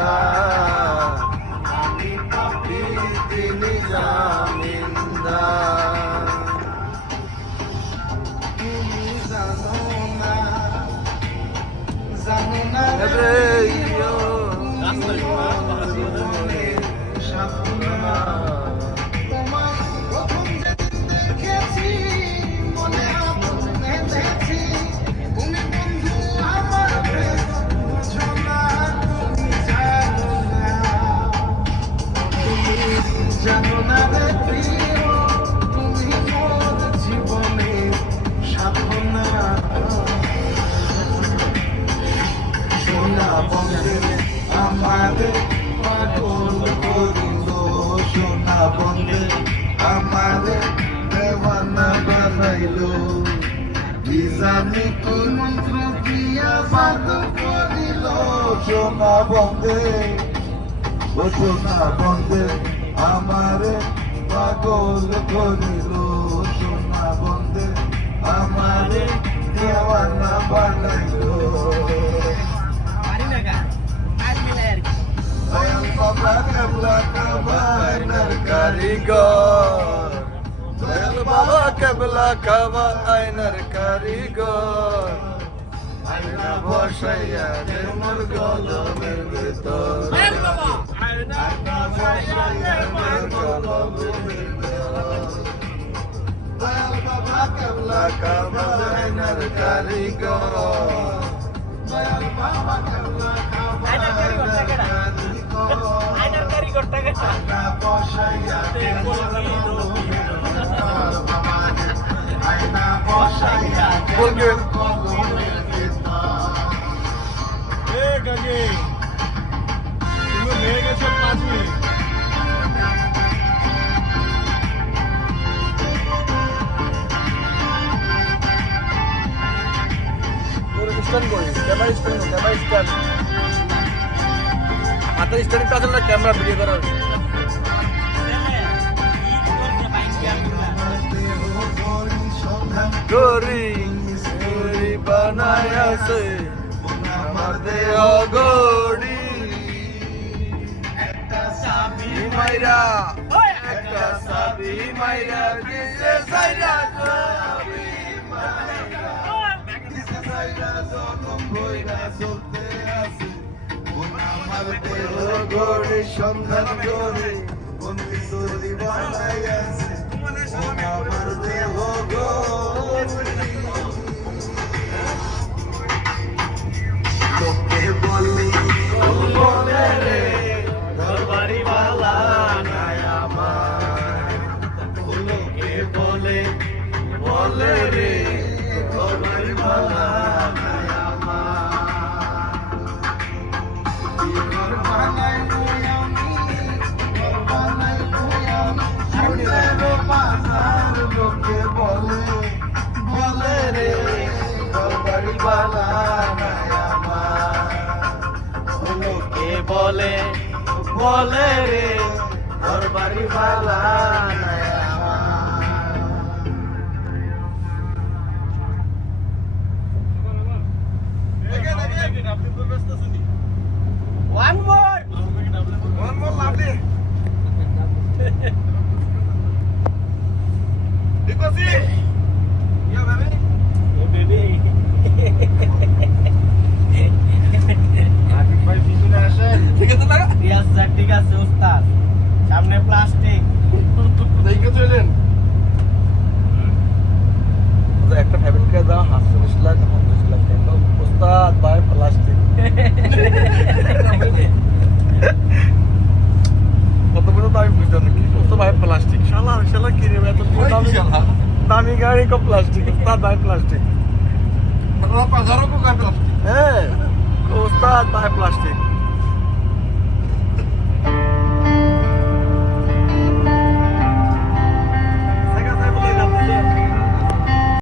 জামিনদার, আমি পাপী তিনি জামিনদার। তুমি জানো না রে জানো না রে প্রিয়, তুমি মোর জীবনে সাধনা। সোনা বন্ধে আমারে পাগল করিল, সোনা বন্ধে আমারে দেওয়ানা বানাইল। কি জানি কোন মন্ত্র দিয়া জাদু করিল, সোনা বন্ধে ও সোনা বন্ধে আমারে পাগল করিল, সোনা বন্ধে আমারে দেওয়ানা বানাইল। দয়াল বাবা কেবলা কাবা আয়নার কারিগর, দয়াল বাবা কেবলা কাবা আয়নার কারিগর। আয়না বসাইয়া দে মোর কলমের ভিতর, আয়না বসাইয়া দে মোর কলমের ভিতর। দয়াল বাবা কেবলা কাবা আয়নার কারিগর, দয়াল বাবা কেবলা কাবা আয়নার কারিগর। আয়না বসাইয়া দে মোর কলমের ভিতর, আয়না বসাইয়া দে মোর কলমের ভিতর। তুমি হয়ে গেছো 5 মিনিট। হাতের স্ট্যান্ডটা আসলে না ক্যামেরা ভিডিও করার। গরি গরি বানায় আছে আমার দেহ গড়ি, একটা সাবি মাইরা, একটা সাবি মাইরা দিছে সাইরা সাবি মাইরা, দিছে সাইরা জনম বইরা চলতে আছে আমার দেহ গড়ি, সন্ধান গড়ি কোন বিচুরি বানায় আছে আমার দেহ গড়ি। লোকে বলে বলে রে ঘরবাড়ি বালা নাই আমার, লোকে বলে বলে রে ঘরবাড়ি বালা নাই আমার। ঘর বানাই আমি, ঘর বানাই আমি, সুন্দর বাজার। লোকে বলে বলে রে ঘরবাড়ি বালা নাই আমার, লোকে বলে বলে রে ঘরবাড়ি বালা নাই আমার। One more lovely. Dikosi. Yeah, baby. Oh, baby. Atik bhai পিছনে আসেন। ঠিক আছে না? Yes sir, ঠিক আছে ওস্তাদ। সামনে প্লাস্টিক। দেখে চলেন। তো একটা ফ্যামিলি কে দাও 48 লাখ 50 লাখ টাকা। ওস্তাদ ভাই প্লাস্টিক। কত বড় দামি বুঝতাম না কি। ওস্তাদ ভাই প্লাস্টিক। শালা শালা কি রে এত দামি শালা। দামি গাড়ি को प्लास्टिक, ওস্তাদ ভাই প্লাস্টিক। मतलब 1000 को का प्लास्टिक। হ্যাঁ। ওস্তাদ ভাই প্লাস্টিক।